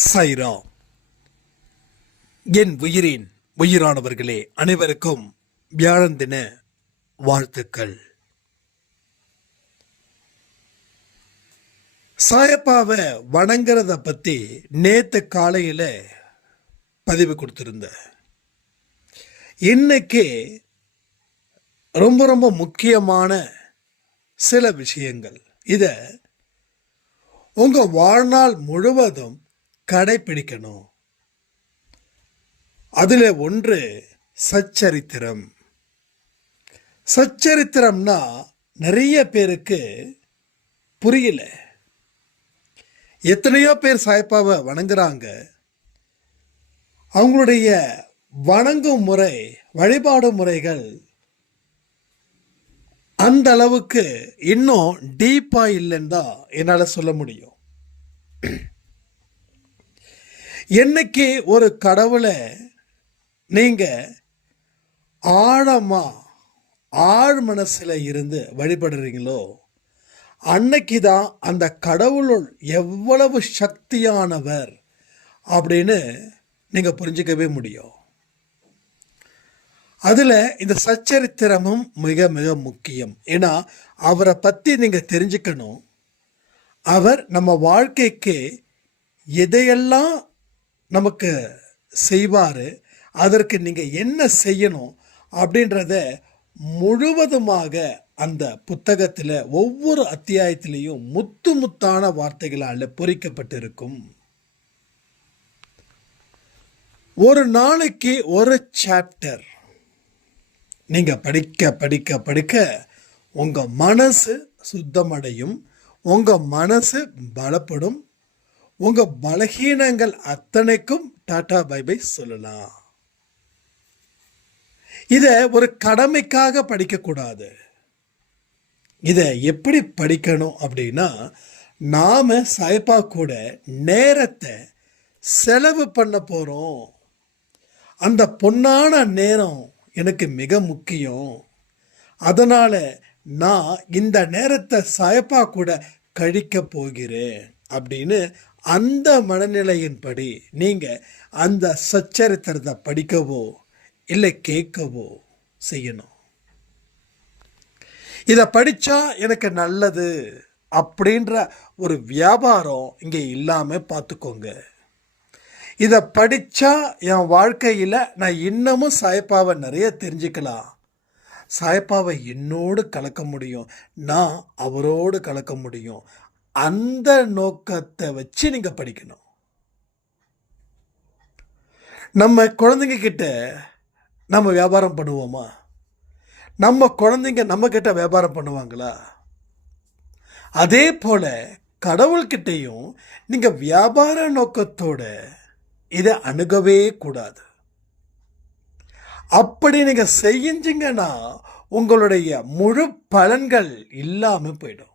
சைரா. என் உயிரின் உயிரானவர்களே அனைவருக்கும் வியாழன் தின வாழ்த்துக்கள். சாயப்பாவை வணங்குறத பத்தி நேத்து காலையில பதிவு கொடுத்திருந்தேன். இன்னைக்கு ரொம்ப ரொம்ப முக்கியமான சில விஷயங்கள். இத உங்க வாழ்நாள் முழுவதும் கடைபிடிக்கணும் அதில் ஒன்று சச்சரித்திரம். சச்சரித்திரம்னா நிறைய பேருக்கு புரியல. எத்தனையோ பேர் சாய்ப்பாவை வணங்குறாங்க. அவங்களுடைய வணங்கும் முறை வழிபாடு முறைகள் அந்த அளவுக்கு இன்னும் டீப்பாக இல்லைன்னு தான் என்னால் சொல்ல முடியும். என்னைக்கு ஒரு கடவுளை நீங்கள் ஆழமாக ஆழ் மனசில் இருந்து வழிபடுறீங்களோ அன்னைக்கு தான் அந்த கடவுளுள் எவ்வளவு சக்தியானவர் அப்படின்னு நீங்கள் புரிஞ்சுக்கவே முடியும். அதில் இந்த சச்சரித்திரமும் மிக மிக முக்கியம். ஏன்னா அவரை பற்றி நீங்கள் தெரிஞ்சுக்கணும். அவர் நம்ம வாழ்க்கைக்கு எதையெல்லாம் நமக்கு செய்வார் அதற்கு நீங்கள் என்ன செய்யணும் அப்படின்றத முழுவதுமாக அந்த புத்தகத்தில் ஒவ்வொரு அத்தியாயத்திலையும் முத்து முத்தான வார்த்தைகளால் பொறிக்கப்பட்டிருக்கும். ஒரு நாளைக்கு ஒரு சாப்டர் நீங்கள் படிக்க படிக்க படிக்க உங்கள் மனசு சுத்தமடையும் உங்கள் மனசு பலப்படும் உங்கள் பலகீனங்கள் அத்தனைக்கும் டாடா பை பை சொல்லலாம். இதை ஒரு கடமைக்காக படிக்கக்கூடாது. இதை எப்படி படிக்கணும் அப்படின்னா நாம சாய்ப்பா கூட நேரத்தை செலவு பண்ண போகிறோம் அந்த பொன்னான நேரம் எனக்கு மிக முக்கியம். அதனால நான் இந்த நேரத்தை சாயப்பா கூட கழிக்க போகிறேன் அப்படின்னு அந்த மனநிலையின்படி நீங்கள் அந்த சச்சரித்திரத்தை படிக்கவோ இல்லை கேட்கவோ செய்யணும். இதை படித்தா எனக்கு நல்லது அப்படின்ற ஒரு வியாபாரம் இங்கே இல்லாமல் பார்த்துக்கோங்க இதை படித்தா என் வாழ்க்கையில் நான் இன்னமும் சாய்ப்பாவை நிறைய தெரிஞ்சுக்கலாம். சாய்ப்பாவை என்னோடு கலக்க முடியும். நான் அவரோடு கலக்க முடியும். அந்த நோக்கத்தை வச்சு நீங்கள் படிக்கணும். நம்ம குழந்தைங்க கிட்ட நம்ம வியாபாரம் பண்ணுவோமா? நம்ம குழந்தைங்க நம்ம கிட்ட வியாபாரம் பண்ணுவாங்களா? அதே போல கடவுள்கிட்டையும் நீங்கள் வியாபார நோக்கத்தோட இதை அணுகவே கூடாது. அப்படி நீங்க செஞ்சீங்கன்னா உங்களுடைய முழு பலன்கள் இல்லாமல் போயிடும்.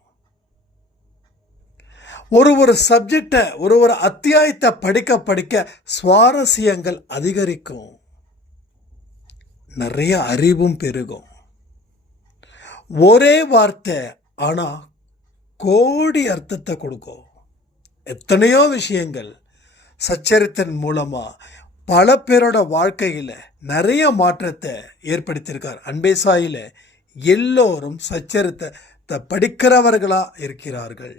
ஒரு ஒரு சப்ஜெக்டை ஒரு ஒரு அத்தியாயத்தை படிக்க படிக்க சுவாரஸ்யங்கள் அதிகரிக்கும். நிறைய அறிவும் பெருகும். ஒரே வார்த்தை ஆனால் கோடி அர்த்தத்தை கொடுக்கும். எத்தனையோ விஷயங்கள் சச்சரித்தன் மூலமாக பல பேரோட வாழ்க்கையில் நிறைய மாற்றத்தை ஏற்படுத்தியிருக்கார். அன்பே சாயில் எல்லோரும் சச்சரித்தத்தை படிக்கிறவர்களாக இருக்கிறார்கள்.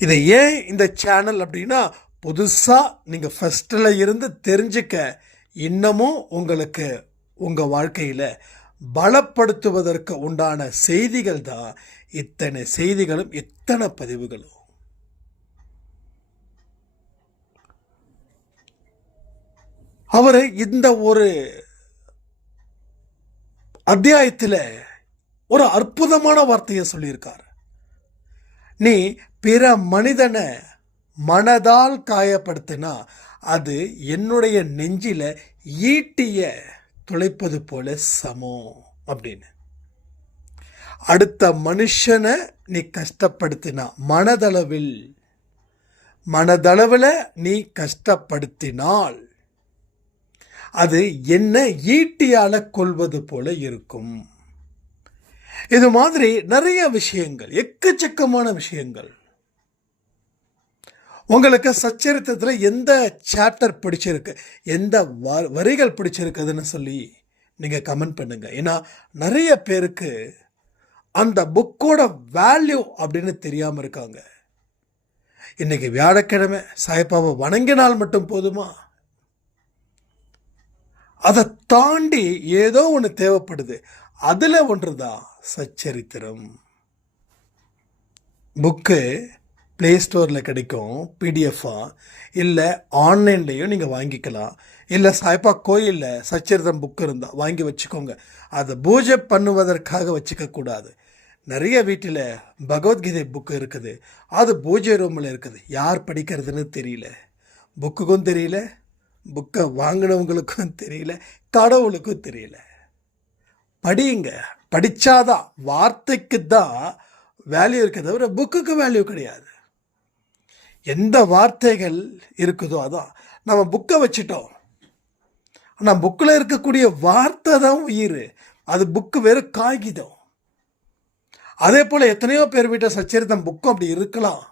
இதை ஏன் இந்த சேனல் அப்படின்னா புதுசாக நீங்கள் ஃபஸ்ட்டில் இருந்து தெரிஞ்சுக்க இன்னமும் உங்களுக்கு உங்கள் வாழ்க்கையில் பலப்படுத்துவதற்கு உண்டான செய்திகள் தான் இத்தனை செய்திகளும் இத்தனை பதிவுகளும். அவர் இந்த ஒரு அத்தியாயத்தில் ஒரு அற்புதமான வார்த்தையை சொல்லியிருக்கார். நீ பிற மனிதனை மனதால் காயப்படுத்தினா அது என்னுடைய நெஞ்சில ஈட்டிய துளைப்பது போல சமம் அப்படின்னு. அடுத்த மனுஷனை நீ கஷ்டப்படுத்தினா மனதளவில் மனதளவில் நீ கஷ்டப்படுத்தினால் அது என்ன ஈட்டியால கொள்வது போல இருக்கும். இது மாதிரி நிறைய விஷயங்கள் எக்கச்சக்கமான விஷயங்கள். உங்களுக்கு சச்சரித்திரத்தில் எந்த சாப்டர் பிடிச்சிருக்கு? எந்த வ- வரிகள் பிடிச்சிருக்குதுன்னு சொல்லி நீங்கள் கமெண்ட் பண்ணுங்கள் ஏன்னா நிறைய பேருக்கு அந்த புக்கோட வேல்யூ அப்படின்னு தெரியாமல் இருக்காங்க. இன்னைக்கு வியாழக்கிழமை சாய்பாபா வணங்கினால் மட்டும் போதுமா? அதை தாண்டி ஏதோ ஒன்று தேவைப்படுது. அதில் ஒன்று தான் சச்சரித்திரம். புக்கு ப்ளே ஸ்டோரில் கிடைக்கும் பிடிஎஃபாக இல்லை ஆன்லைன்லேயும் நீங்கள் வாங்கிக்கலாம். இல்லை சாய்ப்பா கோயிலில் சச்சரிதம் புக் இருந்தால் வாங்கி வச்சுக்கோங்க. அதை பூஜை பண்ணுவதற்காக வச்சுக்கக்கூடாது நிறைய வீட்டில் பகவத்கீதை புக்கு இருக்குது. அது பூஜை ரூமில் இருக்குது. யார் படிக்கிறதுன்னு தெரியல. புக்குக்கும் தெரியல. புக்கை வாங்கினவங்களுக்கும் தெரியல. கடவுளுக்கும் தெரியல. படியுங்க. படித்தாதான் வார்த்தைக்கு தான் வேல்யூ இருக்கே தவிர புக்குக்கு வேல்யூ கிடையாது. எந்த வார்த்தைகள் இருக்குதோ அதான். நம்ம புக்கை வச்சுட்டோம். ஆனால் புக்கில் இருக்கக்கூடிய வார்த்தை தான் உயிர். அது புக்கு வெறும் காகிதம். அதே போல் எத்தனையோ பேர் வீட்டை சச்சரித்தம் புக்கும் அப்படி இருக்கலாம்.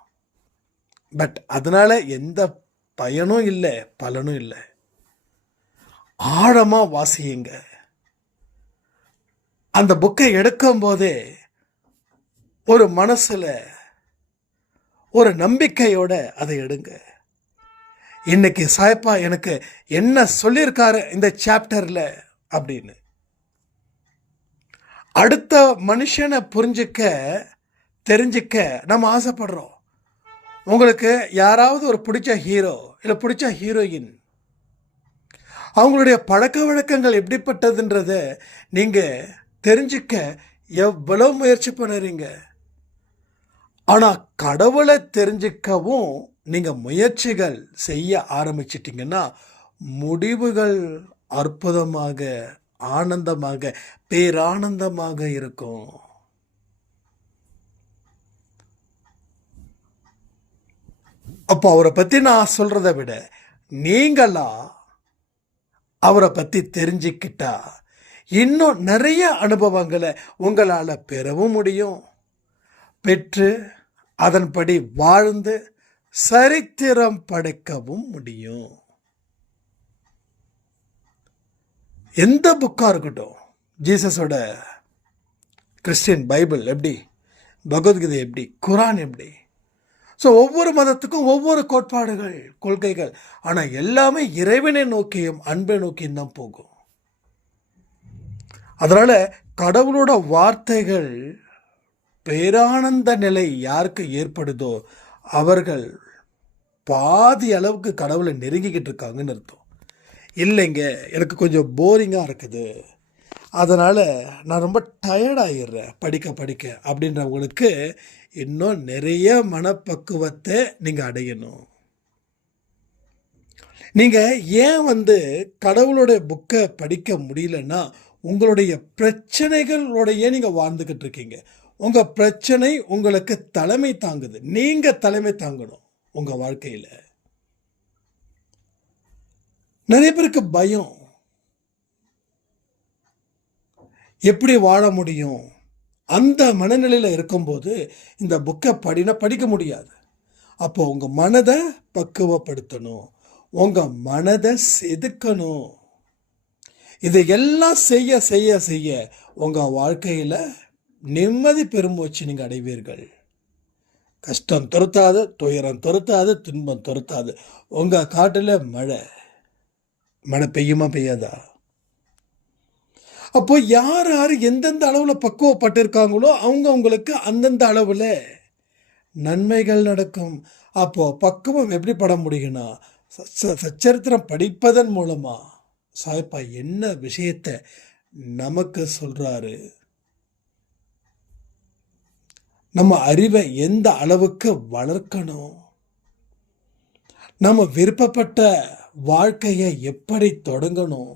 பட் அதனால் எந்த பயனும் இல்லை பலனும் இல்லை. ஆழமாக வாசியுங்க. அந்த புக்கை எடுக்கும் போதே ஒரு மனசில் ஒரு நம்பிக்கையோட அதை எடுங்க. இன்னைக்கு சாயப்பா எனக்கு என்ன சொல்லியிருக்காரு இந்த சாப்டரில் அப்படின்னு. அடுத்த மனுஷனை புரிஞ்சுக்க தெரிஞ்சுக்க நம்ம ஆசைப்படுறோம். உங்களுக்கு யாராவது ஒரு பிடிச்ச ஹீரோ இல்லை பிடிச்ச ஹீரோயின் அவங்களுடைய பழக்க வழக்கங்கள் எப்படிப்பட்டதுன்றத நீங்கள் தெரிஞ்சுக்க எவ்வளோ முயற்சி பண்ணுறீங்க. ஆனால் கடவுளை தெரிஞ்சுக்கவும் நீங்கள் முயற்சிகள் செய்ய ஆரம்பிச்சிட்டிங்கன்னா முடிவுகள் அற்புதமாக ஆனந்தமாக பேரானந்தமாக இருக்கும். அப்போ அவரை பற்றி நான் சொல்கிறத விட நீங்களா அவரை பற்றி தெரிஞ்சுக்கிட்டா இன்னும் நிறைய அனுபவங்களை உங்களால் பெறவும் முடியும். பெற்று அதன்படி வாழ்ந்து சரித்திரம் படைக்கவும் முடியும். எந்த புக்காக இருக்கட்டும் ஜீசஸோட கிறிஸ்டியன் பைபிள் எப்படி பகவத்கீதை எப்படி குரான் எப்படி. ஸோ ஒவ்வொரு மதத்துக்கும் ஒவ்வொரு கோட்பாடுகள் கொள்கைகள். ஆனால் எல்லாமே இறைவனை நோக்கியும் அன்பை நோக்கியும் தான் போகும். அதனால் கடவுளோட வார்த்தைகள் பேரானந்த நிலை யாருக்கு ஏற்படுதோ அவர்கள் பாதி அளவுக்கு கடவுளை நெருங்கிக்கிட்டு இருக்காங்கன்னு அர்த்தம். இல்லைங்க எனக்கு கொஞ்சம் போரிங்காக இருக்குது. அதனால் நான் ரொம்ப டயர்டாகிடுறேன் படிக்க படிக்க அப்படின்றவங்களுக்கு இன்னும் நிறைய மனப்பக்குவத்தை நீங்கள் அடையணும். நீங்கள் ஏன் வந்து கடவுளுடைய புக்கை படிக்க முடியலன்னா உங்களுடைய பிரச்சனைகளோடையே நீங்கள் வாழ்ந்துக்கிட்டு இருக்கீங்க. உங்கள் பிரச்சனை உங்களுக்கு தலைமை தாங்குது. நீங்கள் தலைமை தாங்கணும் உங்கள் வாழ்க்கையில். நிறைய பேருக்கு பயம். எப்படி வாழ முடியும்? அந்த மனநிலையில் இருக்கும்போது இந்த புக்கை படினா படிக்க முடியாது. அப்போ உங்கள் மனதை பக்குவப்படுத்தணும். உங்கள் மனதை செதுக்கணும். இதை எல்லாம் செய்ய செய்ய செய்ய உங்கள் வாழ்க்கையில் நிம்மதி பெருமூச்சு நீங்கள் அடைவீர்கள். கஷ்டம் துரத்தாது துயரம் துரத்தாது துன்பம் துரத்தாது. உங்கள் காட்டில் மழை. மழை பெய்யுமா பெய்யாதா? அப்போ யார் யார் எந்தெந்த அளவில் பக்குவப்பட்டிருக்காங்களோ அவங்க அவங்களுக்கு அந்தந்த அளவில் நன்மைகள் நடக்கும். அப்போது பக்குவம் எப்படி பட முடியும்னா ச- ச- சச்சரித்திரம் படிப்பதன் மூலமாக சாய்ப்பா என்ன விஷயத்தை நமக்கு சொல்கிறாரு நம்ம அறிவை எந்த அளவுக்கு வளர்க்கணும்? நம்ம விருப்பப்பட்ட வாழ்க்கையை எப்படி தொடங்கணும்?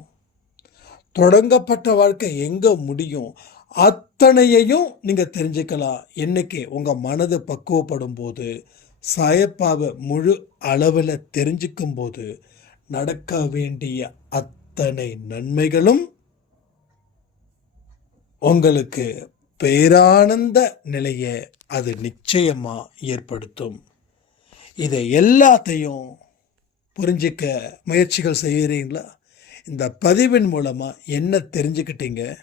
தொடங்கப்பட்ட வாழ்க்கை எங்கே முடியும்? அத்தனையையும் நீங்கள் தெரிஞ்சுக்கலாம். என்னைக்கு உங்கள் மனது பக்குவப்படும் போது சாயப்பாவை முழு அளவில் தெரிஞ்சுக்கும் போது நடக்க வேண்டிய அத்தனை நன்மைகளும் உங்களுக்கு பேரானந்த நிலையை அது நிச்சயமாக ஏற்படுத்தும். இதை எல்லாத்தையும் புரிஞ்சிக்க முயற்சிகள் செய்கிறீங்களா? இந்த பதிவின் மூலமாக என்ன தெரிஞ்சுக்கிட்டீங்க?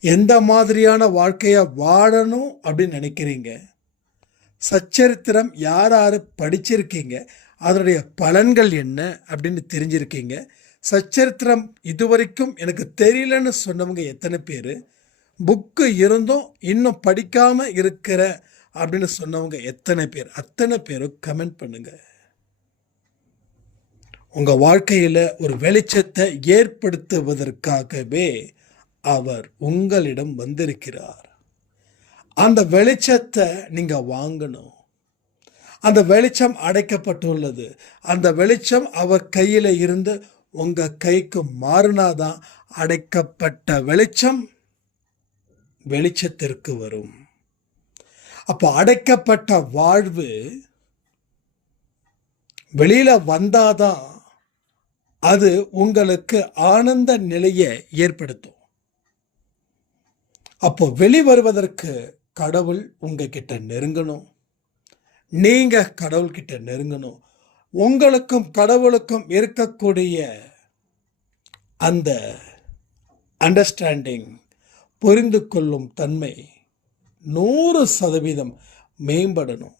எந்த மாதிரியான வாழ்க்கையை வாழணும் அப்படின்னு நினைக்கிறீங்க? சச்சரித்திரம் யார் யார் படிச்சிருக்கீங்க? அதனுடைய பலன்கள் என்ன அப்படின்னு தெரிஞ்சிருக்கீங்க? சச்சரித்திரம் இதுவரைக்கும் எனக்கு தெரியலன்னு சொன்னவங்க எத்தனை பேர்? புக்கு இருந்தும் இன்னும் படிக்காமல் இருக்கிற அப்படின்னு சொன்னவங்க எத்தனை பேர்? அத்தனை பேரும் கமெண்ட் பண்ணுங்க. உங்கள் வாழ்க்கையில் ஒரு வெளிச்சத்தை ஏற்படுத்துவதற்காகவே அவர் உங்களிடம் வந்திருக்கிறார். அந்த வெளிச்சத்தை நீங்கள் வாங்கணும். அந்த வெளிச்சம் அடைக்கப்பட்டுள்ளது. அந்த வெளிச்சம் அவர் கையில் இருந்து உங்கள் கைக்கு மாறினாதான் அடைக்கப்பட்ட வெளிச்சம் வெளிச்சத்திற்கு வரும். அப்போ அடைக்கப்பட்ட வாழ்வு வெளியில் வந்தாதான் அது உங்களுக்கு ஆனந்த நிலையை ஏற்படுத்தும். அப்போ வெளி வருவதற்கு கடவுள் உங்ககிட்ட நெருங்கணும். நீங்க கடவுள்கிட்ட நெருங்கணும். உங்களுக்கும் கடவுளுக்கும் இருக்கக்கூடிய அந்த அண்டர்ஸ்டாண்டிங் புரிந்து கொள்ளும் தன்மை நூறு சதவீதம் மேம்படணும்.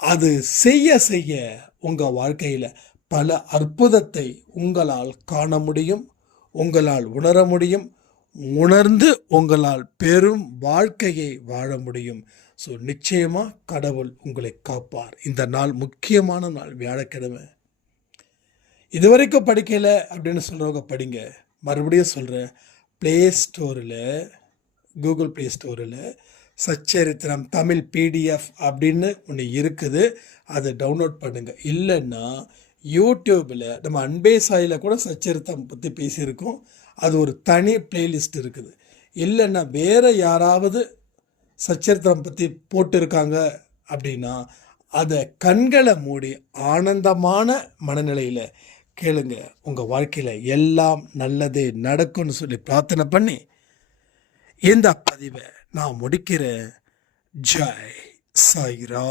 அது செய்ய செய்ய உங்கள் வாழ்க்கையில் பல அற்புதத்தை உங்களால் காண முடியும் உங்களால் உணர முடியும் உணர்ந்து உங்களால் பெரும் வாழ்க்கையை வாழ முடியும். ஸோ நிச்சயமாக கடவுள் உங்களை காப்பார். இந்த நாள் முக்கியமான நாள் வியாழக்கிழமை. இதுவரைக்கும் படிக்கலை அப்படின்னு சொல்கிறவங்க படிங்க. மறுபடியும் சொல்கிறேன் ப்ளே ஸ்டோரில் கூகுள் ப்ளே ஸ்டோரில் சச்சரித்திரம் தமிழ் பிடிஎஃப் அப்படின்னு ஒன்று இருக்குது. அதை டவுன்லோட் பண்ணுங்கள் இல்லைன்னா யூடியூப்பில் நம்ம அன்பே சாயில் கூட சச்சரித்திரம் பற்றி பேசியிருக்கோம். அது ஒரு தனி பிளேலிஸ்ட் இருக்குது. இல்லைன்னா வேறு யாராவது சச்சரித்திரம் பற்றி போட்டிருக்காங்க அப்படின்னா அதை கண்களை மூடி ஆனந்தமான மனநிலையில் கேளுங்க. உங்கள் வாழ்க்கையில் எல்லாம் நல்லதே நடக்கும்னு சொல்லி பிரார்த்தனை பண்ணி இந்த பதிவை நான் முடிக்கிறேன் ஜெய் சாய்ரா